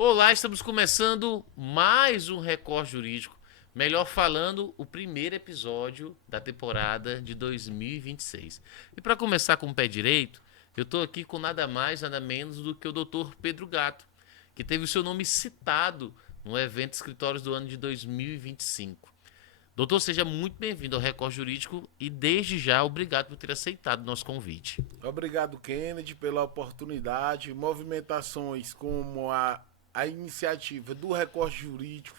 Olá, estamos começando mais um Recorte Jurídico. Melhor falando, o primeiro episódio da temporada de 2026. E para começar com o pé direito, eu estou aqui com nada mais, nada menos do que o Dr. Pedro Gato, que teve o seu nome citado no evento Escritórios do ano de 2025. Doutor, seja muito bem-vindo ao Recorte Jurídico e desde já obrigado por ter aceitado o nosso convite. Obrigado, Kennedy, pela oportunidade. Movimentações como a iniciativa do recorte jurídico,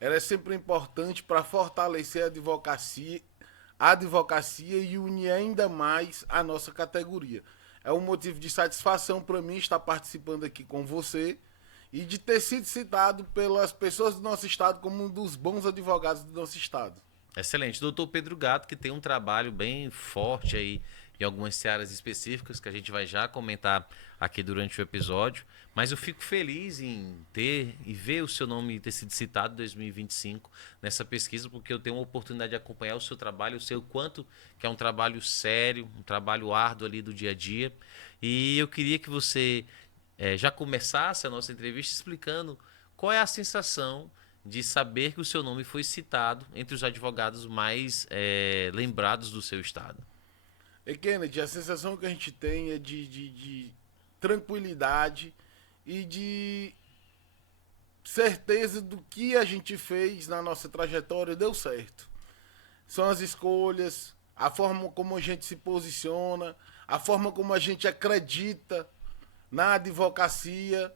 ela é sempre importante para fortalecer a advocacia e unir ainda mais a nossa categoria. É um motivo de satisfação para mim estar participando aqui com você e de ter sido citado pelas pessoas do nosso estado como um dos bons advogados do nosso estado. Excelente. Doutor Pedro Gato, que tem um trabalho bem forte aí em algumas searas específicas que a gente vai já comentar aqui durante o episódio. Mas eu fico feliz em ter e ver o seu nome ter sido citado em 2025 nessa pesquisa, porque eu tenho uma oportunidade de acompanhar o seu trabalho, eu sei o quanto que é um trabalho sério, um trabalho árduo ali do dia a dia. E eu queria que você já começasse a nossa entrevista explicando qual é a sensação de saber que o seu nome foi citado entre os advogados mais lembrados do seu estado. E Kennedy, a sensação que a gente tem é de tranquilidade e de certeza do que a gente fez na nossa trajetória deu certo. São as escolhas, a forma como a gente se posiciona, a forma como a gente acredita na advocacia.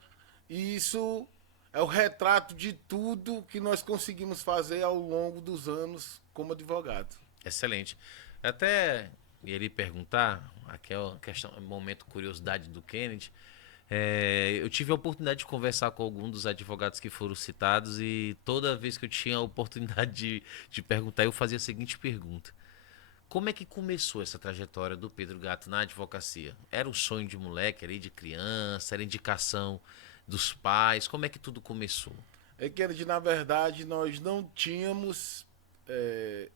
E isso é o retrato de tudo que nós conseguimos fazer ao longo dos anos como advogado. Excelente. Até ia lhe perguntar, aqui é uma questão, um momento curiosidade do Kennedy. Eu tive a oportunidade de conversar com algum dos advogados que foram citados e toda vez que eu tinha a oportunidade de perguntar, eu fazia a seguinte pergunta: como é que começou essa trajetória do Pedro Gato na advocacia? Era um sonho de moleque, era de criança, era indicação dos pais? Como é que tudo começou? É que, na verdade, nós não tínhamos é,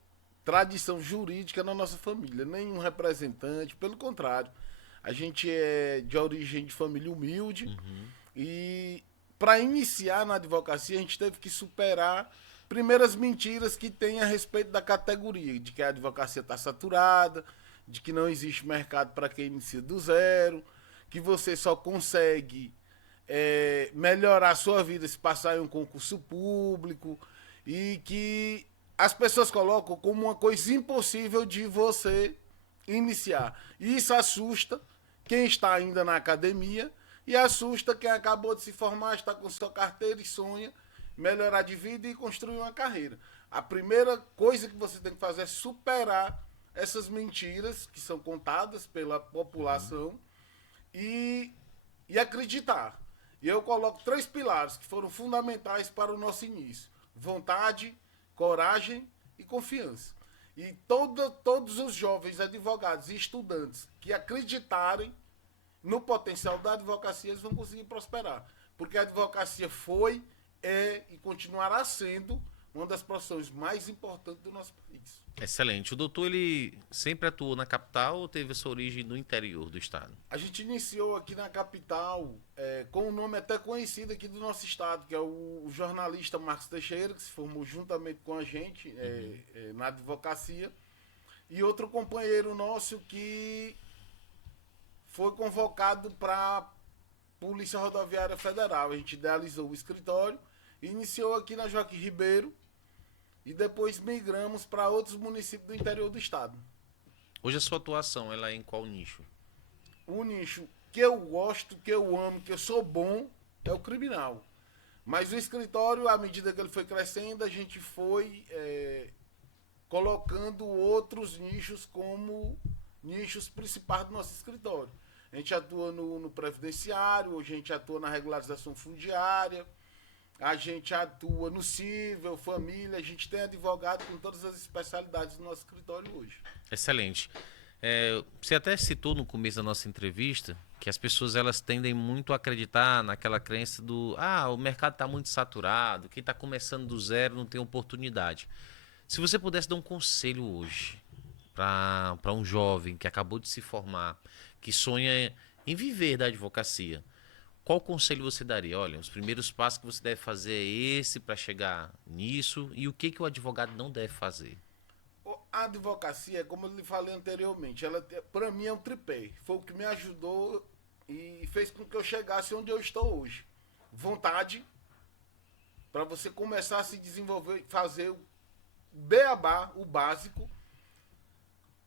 tradição jurídica na nossa família, nenhum representante, pelo contrário. A gente é de origem de família humilde Uhum. e para iniciar na advocacia a gente teve que superar primeiras mentiras que tem a respeito da categoria, de que a advocacia está saturada, de que não existe mercado para quem inicia do zero, que você só consegue melhorar a sua vida se passar em um concurso público e que as pessoas colocam como uma coisa impossível de você iniciar. E isso assusta quem está ainda na academia e assusta quem acabou de se formar, está com sua carteira e sonha melhorar de vida e construir uma carreira. A primeira coisa que você tem que fazer é superar essas mentiras que são contadas pela Uhum. população e, e acreditar. E eu coloco três pilares que foram fundamentais para o nosso início: vontade, coragem e confiança. E todos os jovens advogados e estudantes que acreditarem no potencial da advocacia, eles vão conseguir prosperar. Porque a advocacia foi, é e continuará sendo uma das profissões mais importantes do nosso país. Excelente. O doutor, ele sempre atuou na capital ou teve a sua origem no interior do estado? A gente iniciou aqui na capital com um nome até conhecido aqui do nosso estado, que é o jornalista Marcos Teixeira, que se formou juntamente com a gente Uhum. na advocacia, e outro companheiro nosso que foi convocado para a Polícia Rodoviária Federal. A gente idealizou o escritório, iniciou aqui na Joaquim Ribeiro e depois migramos para outros municípios do interior do estado. Hoje a sua atuação, ela é em qual nicho? O nicho que eu gosto, que eu amo, que eu sou bom, é o criminal. Mas o escritório, à medida que ele foi crescendo, a gente foi colocando outros nichos como nichos principais do nosso escritório. A gente atua no previdenciário, a gente atua na regularização fundiária, a gente atua no cível, família, a gente tem advogado com todas as especialidades do nosso escritório hoje. Excelente. Você até citou no começo da nossa entrevista que as pessoas elas tendem muito a acreditar naquela crença do o mercado está muito saturado, quem está começando do zero não tem oportunidade. Se você pudesse dar um conselho hoje para um jovem que acabou de se formar, que sonha em viver da advocacia, qual conselho você daria? Olha, os primeiros passos que você deve fazer é esse para chegar nisso e o que, que o advogado não deve fazer? A advocacia, como eu lhe falei anteriormente, ela para mim é um tripé. Foi o que me ajudou e fez com que eu chegasse onde eu estou hoje. Vontade, para você começar a se desenvolver, fazer o beabá, o básico.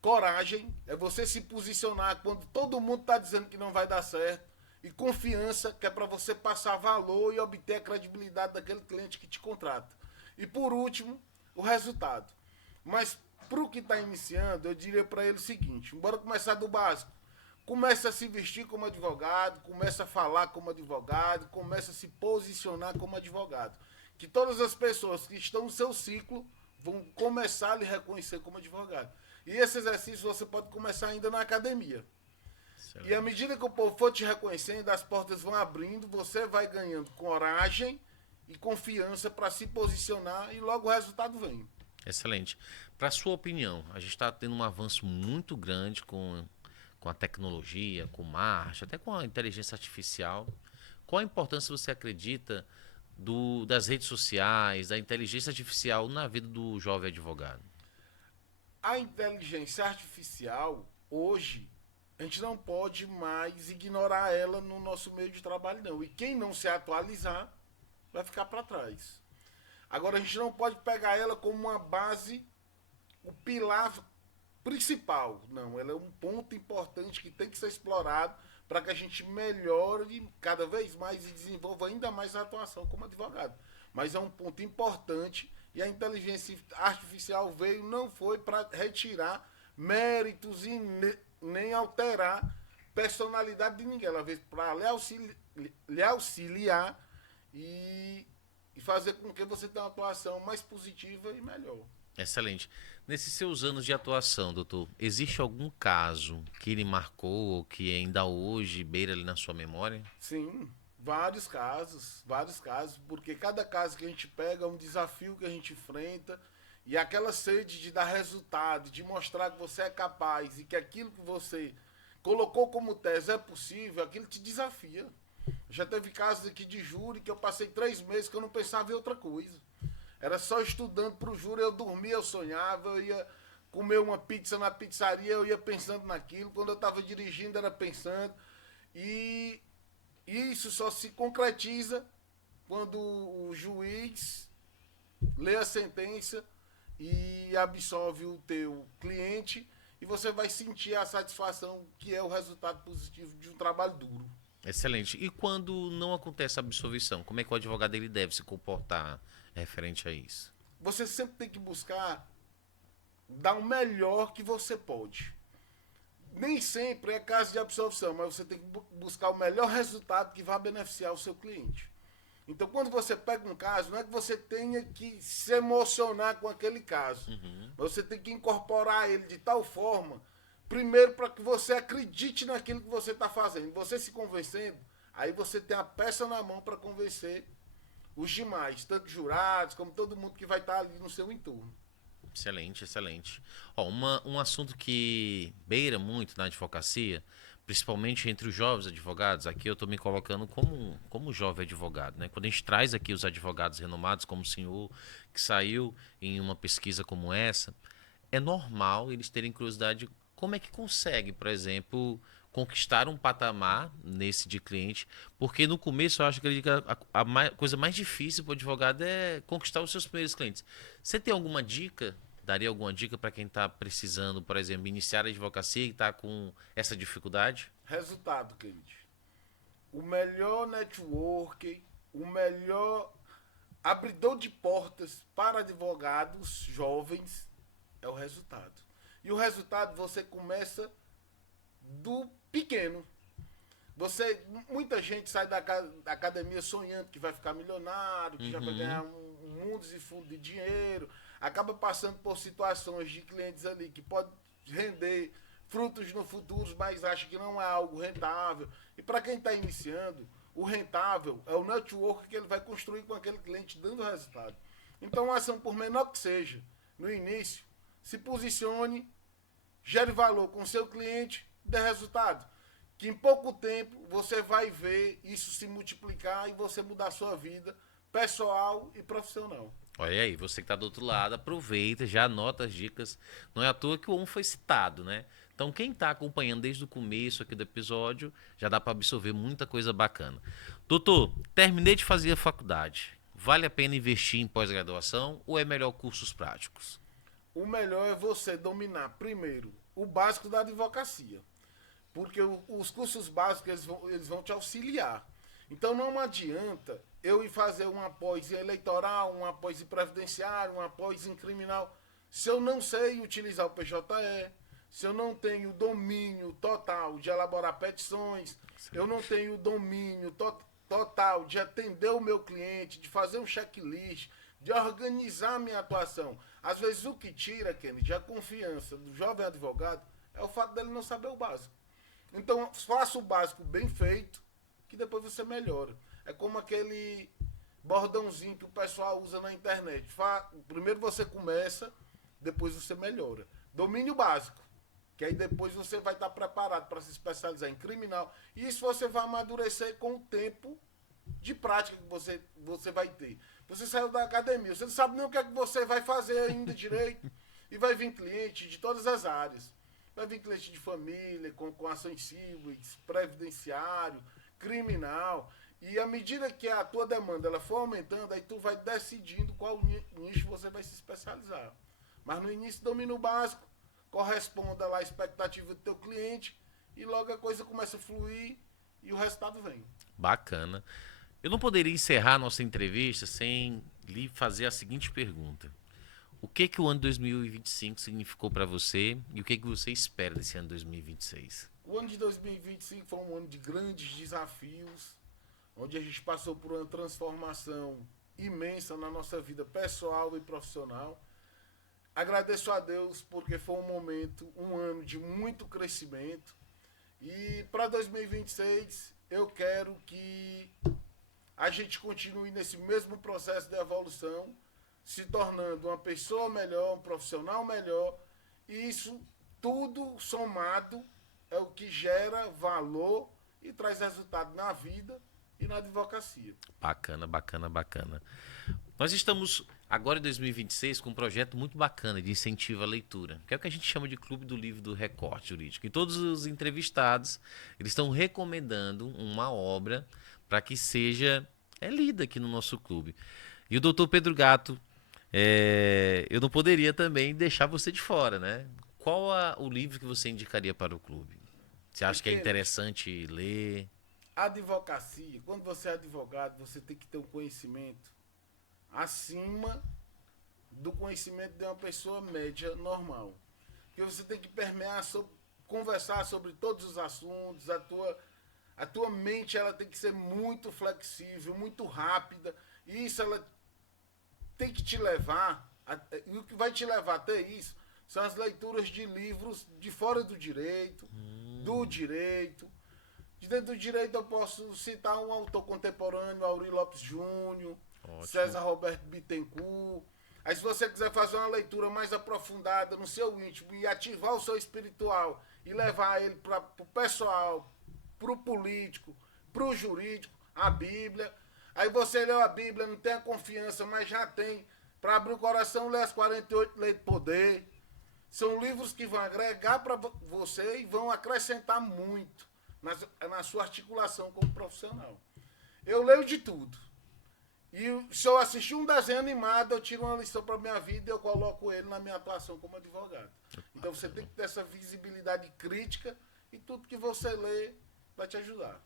Coragem, é você se posicionar quando todo mundo está dizendo que não vai dar certo. E confiança, que é para você passar valor e obter a credibilidade daquele cliente que te contrata. E por último, o resultado. Mas para o que está iniciando, eu diria para ele o seguinte: bora começar do básico. Começa a se vestir como advogado, começa a falar como advogado, começa a se posicionar como advogado. Que todas as pessoas que estão no seu ciclo vão começar a lhe reconhecer como advogado. E esse exercício você pode começar ainda na academia. Excelente. E à medida que o povo for te reconhecendo, as portas vão abrindo, você vai ganhando coragem e confiança para se posicionar e logo o resultado vem. Excelente. Para sua opinião, a gente está tendo um avanço muito grande com a tecnologia, com marcha, até com a inteligência artificial. Qual a importância você acredita das redes sociais, da inteligência artificial na vida do jovem advogado? A inteligência artificial, hoje, a gente não pode mais ignorar ela no nosso meio de trabalho, não. E quem não se atualizar vai ficar para trás. Agora, a gente não pode pegar ela como uma base, o pilar principal. Não, ela é um ponto importante que tem que ser explorado para que a gente melhore cada vez mais e desenvolva ainda mais a atuação como advogado. Mas é um ponto importante e a inteligência artificial veio, não foi para retirar méritos e nem alterar personalidade de ninguém. Ela veio para lhe auxiliar e fazer com que você tenha uma atuação mais positiva e melhor. Excelente. Nesses seus anos de atuação, doutor, existe algum caso que ele marcou ou que ainda hoje beira ali na sua memória? Sim, vários casos, porque cada caso que a gente pega é um desafio que a gente enfrenta e aquela sede de dar resultado, de mostrar que você é capaz e que aquilo que você colocou como tese é possível, aquilo te desafia. Já teve casos aqui de júri que eu passei 3 meses que eu não pensava em outra coisa. Era só estudando para o júri, eu dormia, eu sonhava, eu ia comer uma pizza na pizzaria, eu ia pensando naquilo. Quando eu estava dirigindo, era pensando. E isso só se concretiza quando o juiz lê a sentença e absolve o teu cliente e você vai sentir a satisfação que é o resultado positivo de um trabalho duro. Excelente. E quando não acontece a absolvição, como é que o advogado ele deve se comportar referente a isso? Você sempre tem que buscar dar o melhor que você pode. Nem sempre é caso de absolvição, mas você tem que buscar o melhor resultado que vai beneficiar o seu cliente. Então, quando você pega um caso, não é que você tenha que se emocionar com aquele caso. Mas você tem que incorporar ele de tal forma, primeiro para que você acredite naquilo que você está fazendo. Você se convencendo, aí você tem a peça na mão para convencer os demais, tanto jurados como todo mundo que vai estar ali no seu entorno. Excelente, excelente. Ó, um assunto que beira muito na advocacia, principalmente entre os jovens advogados, aqui eu estou me colocando como jovem advogado, né? Quando a gente traz aqui os advogados renomados, como o senhor, que saiu em uma pesquisa como essa, é normal eles terem curiosidade como é que consegue, por exemplo, conquistar um patamar nesse de cliente, porque no começo eu acho que coisa mais difícil para o advogado é conquistar os seus primeiros clientes. Você tem alguma dica? Daria alguma dica para quem está precisando, por exemplo, iniciar a advocacia e está com essa dificuldade? Resultado, querido. O melhor network, o melhor abridor de portas para advogados jovens é o resultado. E o resultado você começa do pequeno. Muita gente sai da academia sonhando que vai ficar milionário, que já vai ganhar mundos e fundos de dinheiro, acaba passando por situações de clientes ali que pode render frutos no futuro, mas acha que não é algo rentável. E para quem está iniciando, o rentável é o network que ele vai construir com aquele cliente dando resultado. Então, uma ação, por menor que seja, no início, se posicione, gere valor com o seu cliente, dê resultado. que em pouco tempo você vai ver isso se multiplicar e você mudar a sua vida pessoal e profissional. Olha aí, você que está do outro lado, aproveita, já anota as dicas. Não é à toa que o um foi citado, né? Então, quem está acompanhando desde o começo aqui do episódio, já dá para absorver muita coisa bacana. Doutor, terminei de fazer a faculdade. Vale a pena investir em pós-graduação ou é melhor cursos práticos? O melhor é você dominar primeiro o básico da advocacia. Porque os cursos básicos eles vão te auxiliar. Então não adianta eu ir fazer uma pós em eleitoral, uma pós em previdenciário, uma pós em criminal, se eu não sei utilizar o PJE, se eu não tenho domínio total de elaborar petições, eu não tenho domínio total de atender o meu cliente, de fazer um checklist, de organizar a minha atuação. Às vezes o que tira, Kennedy, a confiança do jovem advogado é o fato dele não saber o básico. Então, faça o básico bem feito, que depois você melhora. É como aquele bordãozinho que o pessoal usa na internet. Primeiro você começa, depois você melhora. Domine o básico, que aí depois você vai estar preparado para se especializar em criminal. E isso você vai amadurecer com o tempo de prática que você vai ter. Você saiu da academia, você não sabe nem o que é que você vai fazer ainda direito. E vai vir cliente de todas as áreas. Vai vir cliente de família, com ações cíveis, previdenciário, criminal. E à medida que a tua demanda ela for aumentando, aí tu vai decidindo qual nicho você vai se especializar. Mas no início domina o básico, corresponda lá à expectativa do teu cliente e logo a coisa começa a fluir e o resultado vem. Bacana. Eu não poderia encerrar nossa entrevista sem lhe fazer a seguinte pergunta. O que o ano 2025 significou para você e o que você espera desse ano 2026? O ano de 2025 foi um ano de grandes desafios, onde a gente passou por uma transformação imensa na nossa vida pessoal e profissional. Agradeço a Deus porque foi um ano de muito crescimento. E para 2026 eu quero que a gente continue nesse mesmo processo de evolução, se tornando uma pessoa melhor, um profissional melhor, e isso tudo somado é o que gera valor e traz resultado na vida e na advocacia. Bacana, bacana, bacana. Nós estamos agora em 2026 com um projeto muito bacana de incentivo à leitura, que é o que a gente chama de Clube do Livro do Recorte Jurídico. E todos os entrevistados, eles estão recomendando uma obra para que seja lida aqui no nosso clube. E o doutor Pedro Gatto, eu não poderia também deixar você de fora, né? Qual o livro que você indicaria para o clube? Você acha que é interessante ler? Advocacia, quando você é advogado, você tem que ter um conhecimento acima do conhecimento de uma pessoa média normal. Porque você tem que permear, conversar sobre todos os assuntos, a tua mente ela tem que ser muito flexível, muito rápida, e isso ela tem que te levar, e o que vai te levar a ter isso são as leituras de livros de fora do direito, do direito. De dentro do direito eu posso citar um autor contemporâneo, Aurí Lopes Júnior, César Roberto Bittencourt. Aí se você quiser fazer uma leitura mais aprofundada no seu íntimo e ativar o seu espiritual e levar ele para o pessoal, para o político, para o jurídico, a Bíblia. Aí você leu a Bíblia, não tem a confiança, mas já tem. Para abrir o coração, lê as 48 Leis do Poder. São livros que vão agregar para você e vão acrescentar muito na sua articulação como profissional. Eu leio de tudo. E se eu assistir um desenho animado, eu tiro uma lição para minha vida e eu coloco ele na minha atuação como advogado. Então você tem que ter essa visibilidade crítica e tudo que você lê vai te ajudar.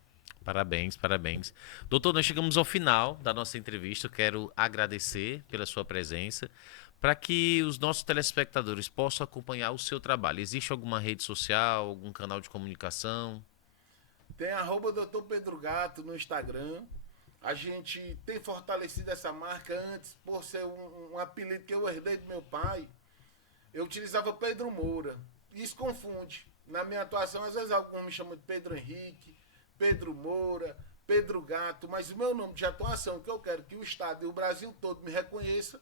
Parabéns, parabéns. Doutor, nós chegamos ao final da nossa entrevista. Eu quero agradecer pela sua presença. Para que os nossos telespectadores possam acompanhar o seu trabalho, existe alguma rede social, algum canal de comunicação? Tem @Dr. Pedro Gatto no Instagram. A gente tem fortalecido essa marca antes, por ser um apelido que eu herdei do meu pai. Eu utilizava Pedro Moura. Isso confunde. Na minha atuação, às vezes alguns me chamam de Pedro Henrique, Pedro Moura, Pedro Gatto, mas o meu nome de atuação, que eu quero que o Estado e o Brasil todo me reconheça,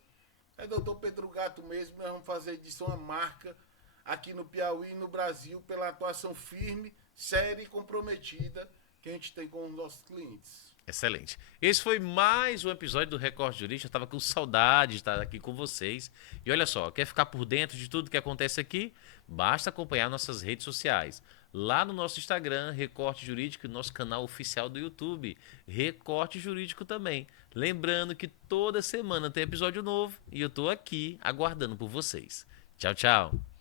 é Dr. Pedro Gatto mesmo. Nós vamos fazer disso uma marca aqui no Piauí e no Brasil pela atuação firme séria e comprometida que a gente tem com os nossos clientes. Excelente. Esse foi mais um episódio do Recorte Jurídico. Eu estava com saudade de estar aqui com vocês. E olha só, quer ficar por dentro de tudo que acontece aqui? Basta acompanhar nossas redes sociais. Lá no nosso Instagram, Recorte Jurídico, e nosso canal oficial do YouTube, Recorte Jurídico também. Lembrando que toda semana tem episódio novo e eu estou aqui aguardando por vocês. Tchau, tchau.